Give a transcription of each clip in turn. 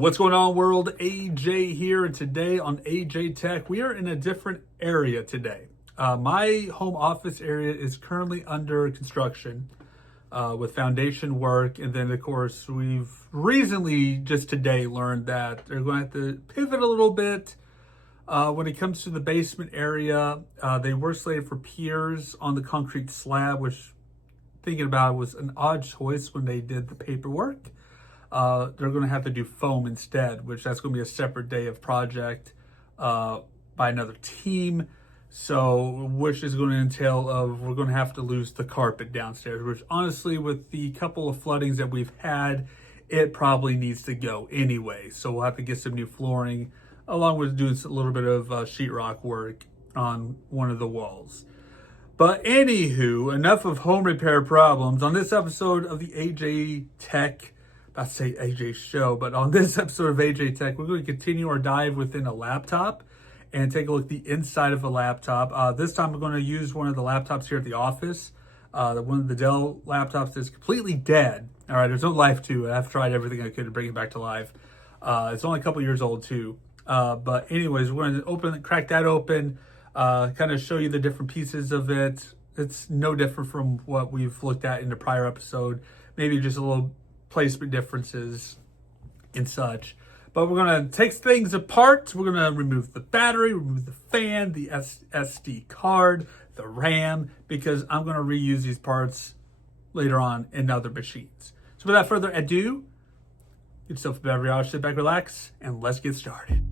What's going on, world? AJ here, and today on AJ Tech, we are in a different area today. My home office area is currently under construction with foundation work, and then of course we've recently, just today, learned that they're going to have to pivot a little bit when it comes to the basement area. They were slated for piers on the concrete slab, which, thinking about it, was an odd choice when they did the paperwork. They're going to have to do foam instead, which that's going to be a separate day of project by another team. So, which is going to entail of we're going to have to lose the carpet downstairs, which honestly, with the couple of floodings that we've had, it probably needs to go anyway. So we'll have to get some new flooring, along with doing a little bit of sheetrock work on one of the walls. But anywho, enough of home repair problems. On this episode of the AJ Tech, about to say AJ Show, but on this episode of AJ Tech, we're going to continue our dive within a laptop and take a look at the inside of a laptop. This time we're going to use one of the laptops here at the office. One of the Dell laptops is completely dead. All right, there's no life to it. I've tried everything I could to bring it back to life. It's only a couple years old too. But anyways, we're going to crack that open, kind of show you the different pieces of it. It's no different from what we've looked at in the prior episode. Maybe just a little placement differences and such. But we're going to take things apart. We're going to remove the battery, remove the fan, the SD card, the RAM, because I'm going to reuse these parts later on in other machines. So without further ado, get yourself a beverage, sit back, relax, and let's get started.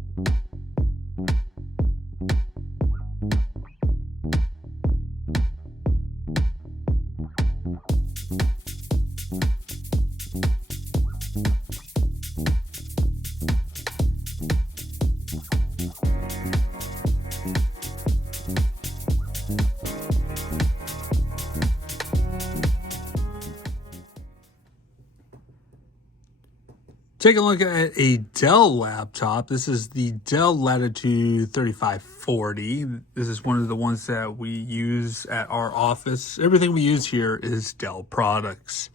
Take a look at a Dell laptop. This is the Dell Latitude 3540. This is one of the ones that we use at our office. Everything we use here is Dell products.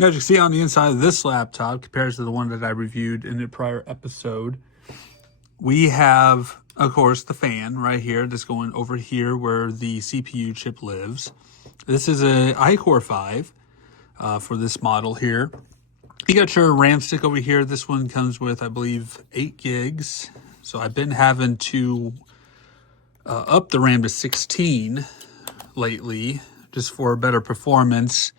As you can see on the inside of this laptop, compared to the one that I reviewed in the prior episode, we have, of course, the fan right here that's going over here where the CPU chip lives. This is a iCore 5 for this model here. You got your RAM stick over here. This one comes with, I believe, 8 gigs. So I've been having to up the RAM to 16 lately, just for better performance.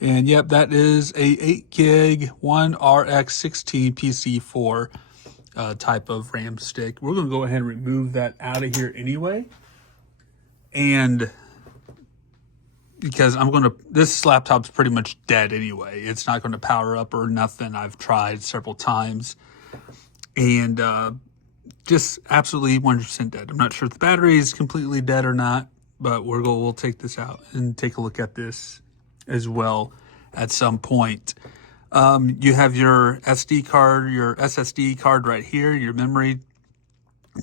And yep, that is a 8 gig, one RX16 PC4 type of RAM stick. We're going to go ahead and remove that out of here anyway. And because this laptop's pretty much dead anyway. It's not going to power up or nothing. I've tried several times. And just absolutely 100% dead. I'm not sure if the battery is completely dead or not, but we'll take this out and take a look at this as well at some point. You have your SD card, your SSD card right here, your memory,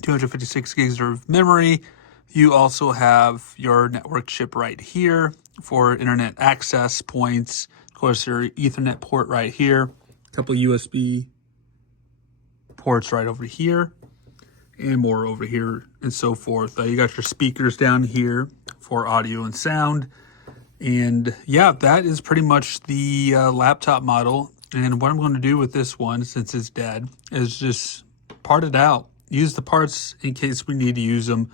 256 gigs of memory. You also have your network chip right here for internet access points. Of course, your Ethernet port right here. A couple of USB ports right over here. And more over here and so forth. You got your speakers down here for audio and sound. And yeah, that is pretty much the laptop model. And what I'm going to do with this one, since it's dead, is just part it out. Use the parts in case we need to use them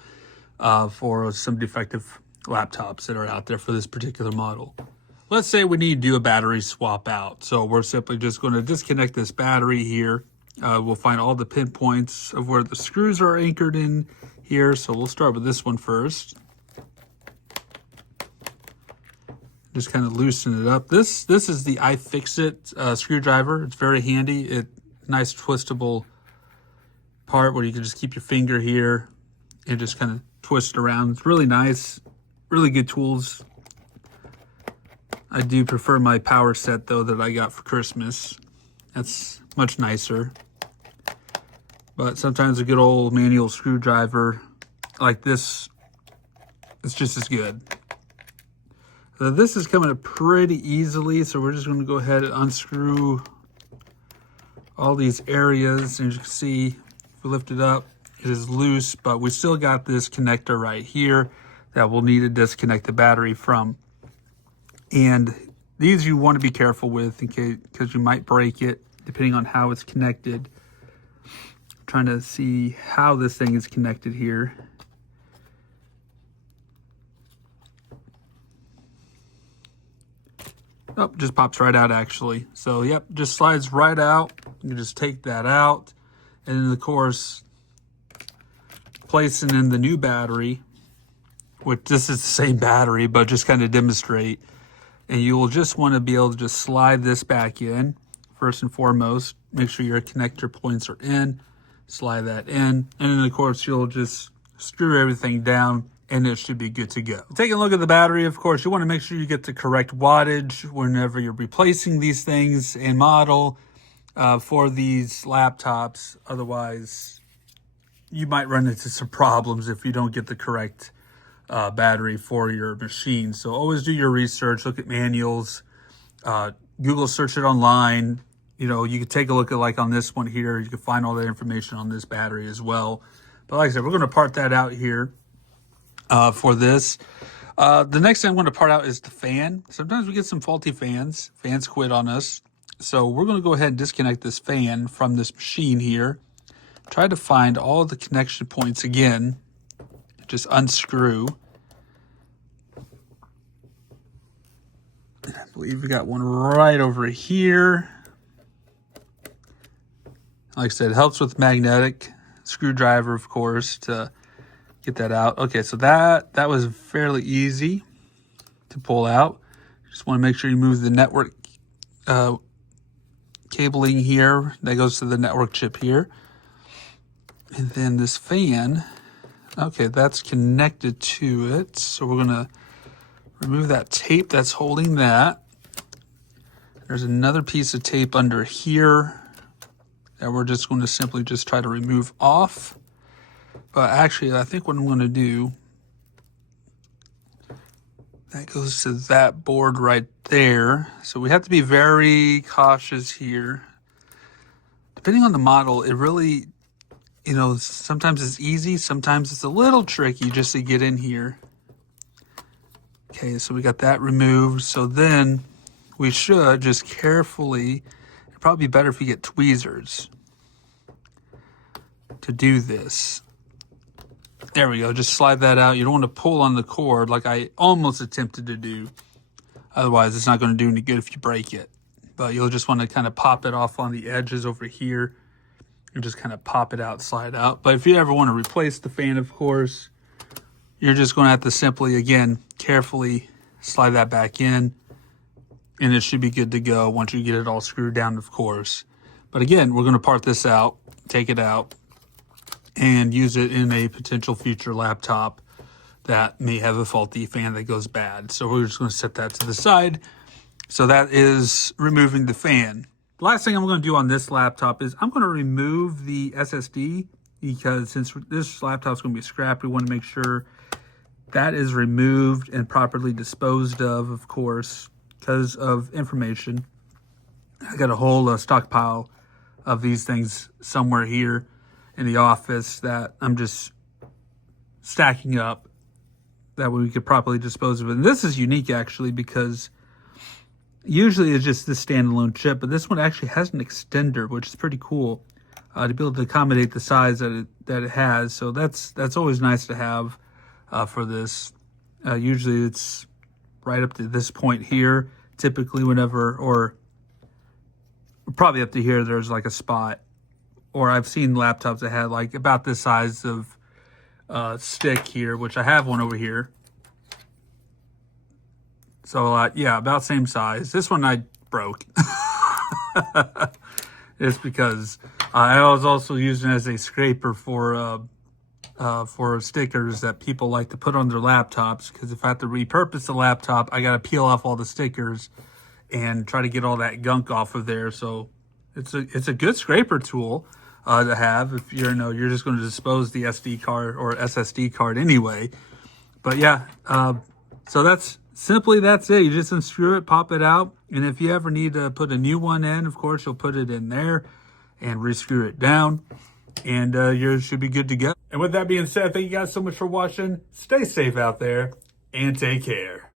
for some defective laptops that are out there for this particular model. Let's say we need to do a battery swap out. So we're simply just going to disconnect this battery here. We'll find all the pinpoints of where the screws are anchored in here. So we'll start with this one first. Just kind of loosen it up. This is the iFixit screwdriver. It's very handy. Nice twistable part where you can just keep your finger here and just kind of twist it around. It's really nice. Really good tools. I do prefer my power set though that I got for Christmas. That's much nicer. But sometimes a good old manual screwdriver like this is just as good. So this is coming up pretty easily, so we're just going to go ahead and unscrew all these areas. And as you can see, if we lift it up, it is loose, but we still got this connector right here that we'll need to disconnect the battery from. And these you want to be careful with in case, because you might break it depending on how it's connected. I'm trying to see how this thing is connected here. Oh, just pops right out actually. So yep, just slides right out. You just take that out. And then of course, placing in the new battery, which this is the same battery, but just kind of demonstrate. And you will just want to be able to just slide this back in. First and foremost, make sure your connector points are in, slide that in. And then of course, you'll just screw everything down and it should be good to go. Taking a look at the battery, of course, you want to make sure you get the correct wattage whenever you're replacing these things and model for these laptops. Otherwise, you might run into some problems if you don't get the correct battery for your machine. So always do your research, look at manuals, Google search it online. You know, you can take a look at, like on this one here, you can find all that information on this battery as well. But like I said, we're going to part that out here for this. The next thing I'm going to part out is the fan. Sometimes we get some faulty fans. Fans quit on us. So we're going to go ahead and disconnect this fan from this machine here. Try to find all the connection points again. Just unscrew. I believe we got one right over here. Like I said, it helps with magnetic screwdriver, of course, to get that out. Okay, so that was fairly easy to pull out. Just want to make sure you move the network cabling here that goes to the network chip here. And then this fan, okay, that's connected to it. So we're going to remove that tape that's holding that. There's another piece of tape under here that we're just going to simply just try to remove off. But actually, I think what I'm going to do, that goes to that board right there. So we have to be very cautious here. Depending on the model, it really, you know, sometimes it's easy, sometimes it's a little tricky just to get in here. Okay, so we got that removed. So then we should just carefully, it'd probably be better if you get tweezers to do this. There we go, just slide that out. You don't want to pull on the cord like I almost attempted to do. Otherwise, it's not going to do any good if you break it. But you'll just want to kind of pop it off on the edges over here and just kind of pop it out, slide out. But if you ever want to replace the fan, of course, you're just going to have to simply, again, carefully slide that back in, and it should be good to go once you get it all screwed down, of course. But again, we're going to part this out, take it out, and use it in a potential future laptop that may have a faulty fan that goes bad. So we're just going to set that to the side. So that is removing the fan. The last thing I'm going to do on this laptop is I'm going to remove the SSD, because since this laptop is going to be scrapped, we want to make sure that is removed and properly disposed of course, because of information. I got a whole stockpile of these things somewhere here in the office that I'm just stacking up that we could properly dispose of it. And this is unique actually, because usually it's just this standalone chip, but this one actually has an extender, which is pretty cool to be able to accommodate the size that it has. So that's always nice to have for this. Usually it's right up to this point here. Typically whenever, or probably up to here, there's like a spot. Or I've seen laptops that had like about this size of stick here, which I have one over here. So yeah, about same size. This one I broke. It's because I was also using it as a scraper for stickers that people like to put on their laptops. Because if I have to repurpose the laptop, I got to peel off all the stickers and try to get all that gunk off of there. So it's a good scraper tool to have if you're just going to dispose the SD card or SSD card anyway. But yeah, so that's it. You just unscrew it, pop it out, and if you ever need to put a new one in, of course, you'll put it in there. and re-screw it down, and yours should be good to go. And with that being said, thank you guys so much for watching. Stay safe out there and take care.